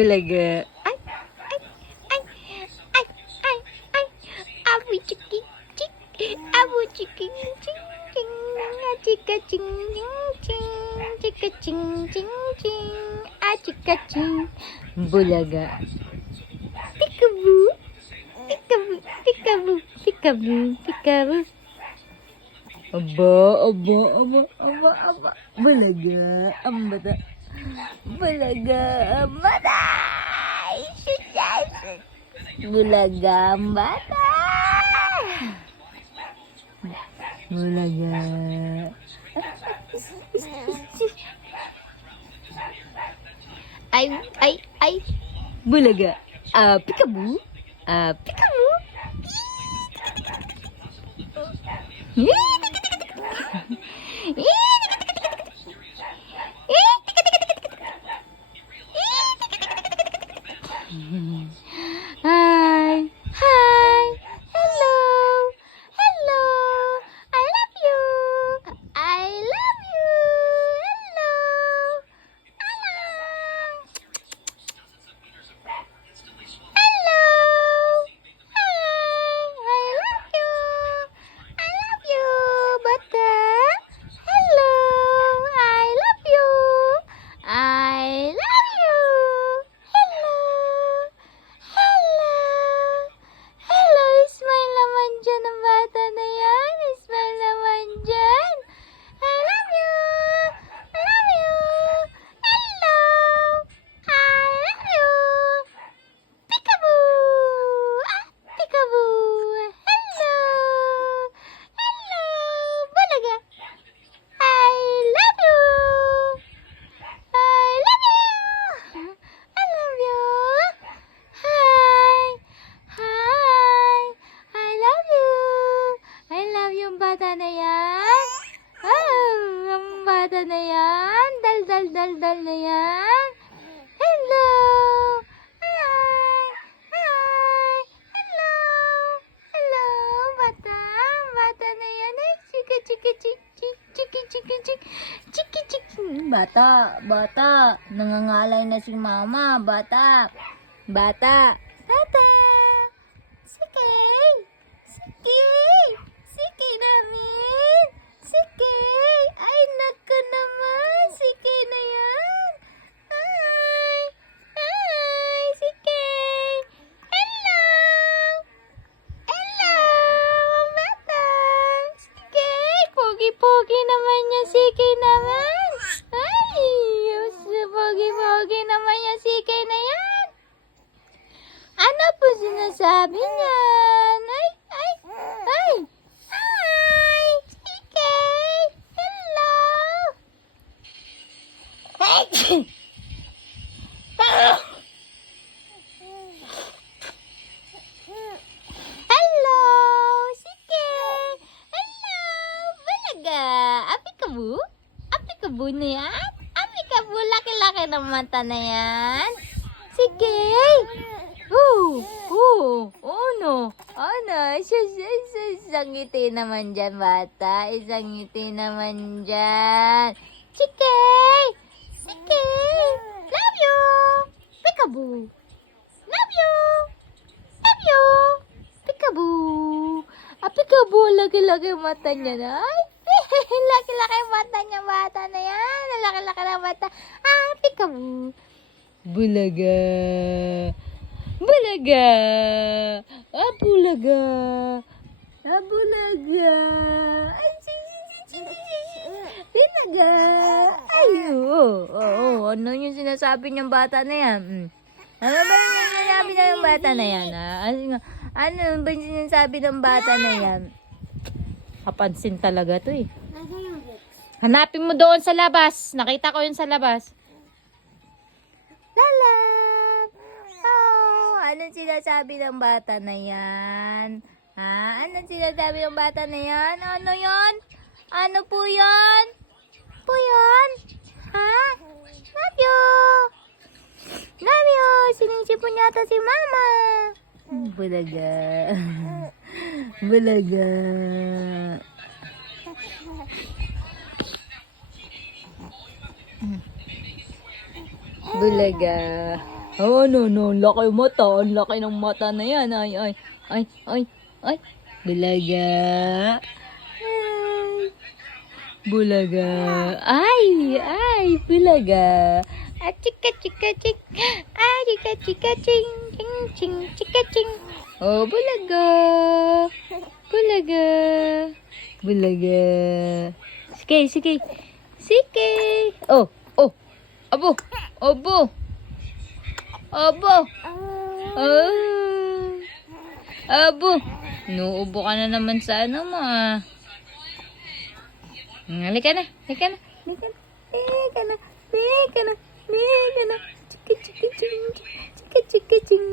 Talaga. Ay, ay, ay, ay, ay, ay. Abu chiki, chik. Abu chiki, ching, ching. Chika, ching, ching, ching. Chika, ching, ching, ching. Chika, ching. Bulaga. Peekaboo. Peekaboo, peekaboo, peekaboo, peekaboo. Aba, aba, aba, aba, aba. Bulaga, ang bata. Bulaga, ang bata. Bulaga, ang bata. Bulaga. Ay, ay, ay. Bulaga. Peekaboo. Peekaboo. Hi. Hi. Hello. Hello. I love you. I love you. Hello. Hello. Hello. Hi. I love you. I love you, Bata. Hello. I love you. I love you. Hello. Hello. Hello. Smile naman dyan ang bata na yan. Smile naman dyan. I love you. I love you. Hello. I love you. Peekaboo! Peekaboo! Hello! Hello! Bulaga! I love you! I love you! I love you! Hi! Hi! I love you! I love you, ang bata na yan! Oh, ang bata na yan! Dal na yan! Hello! Hi! Hi! Hello! Hello! Bata! Bata na yan eh! Chiki chiki chiki chiki chiki chiki chiki chiki. Bata! Nangangalay na si mama! Bata! Bata! Sige! Sige namin! Sige! Ay, naku naman! Sige na yan! Hi! Hi! Sige! Hello! Hello! Bata! Sige! Pogi-pogi naman niya. Sige naman! Ay! Pogi-pogi naman niya. Sige na yan! Ano po sinasabi niyan? Ay! Ay! Ay! Hi! Sige! Hello! Hello! Sige! Hello! Bulaga! Peekaboo? Peekaboo na yan? Peekaboo, laki-laki ng mata na yan. Sige! Ano? Isang ngiti naman dyan, bata. Isang ngiti naman dyan. Sige! Sige! Love you! Peekaboo! Love you! Love you! Peekaboo! Peekaboo, laki-laki yung mata niya na. Ay! Laki-laki yung mata niya, bata na yan. Laki-laki ng mata. Peekaboo! Bulaga! Bulaga! Bulaga! Bulaga! Ay, Bulaga! Ano yung sinasabi niyang bata na yan? Ano ba yung sinasabi ng bata na yan? Ano ba yung sinasabi ng bata na yan? Kapansin talaga to eh. Hanapin mo doon sa labas. Nakita ko yun sa labas. Lala! Anong sinasabi ng bata na yan? Anong sinasabi ng bata na yan? Ano yon? Ano po yon? Po yon? Love you! Love you! Sinisipon yata si mama. Bulaga. Bulaga. Bulaga. Oh, no, no. Laki mata. Ang laki ng mata na yan. Ay, ay, ay, ay, ay. Bulaga. Ay. Bulaga. Ay, ay, bulaga. Ah, chika, chika, chik. Ah, chika, chika, ching, ching, ching, chika, ching. Oh, bulaga. Bulaga. Bulaga. Sige, sige. Sige. Oh, oh. Abo. Abo. Abo. Oh. Abo. Nuubo ka na naman sa ano mo ah. Halika na. Halika na. Halika na. Halika na. Halika na. Halika na. Chika chika ching. Chika chika ching.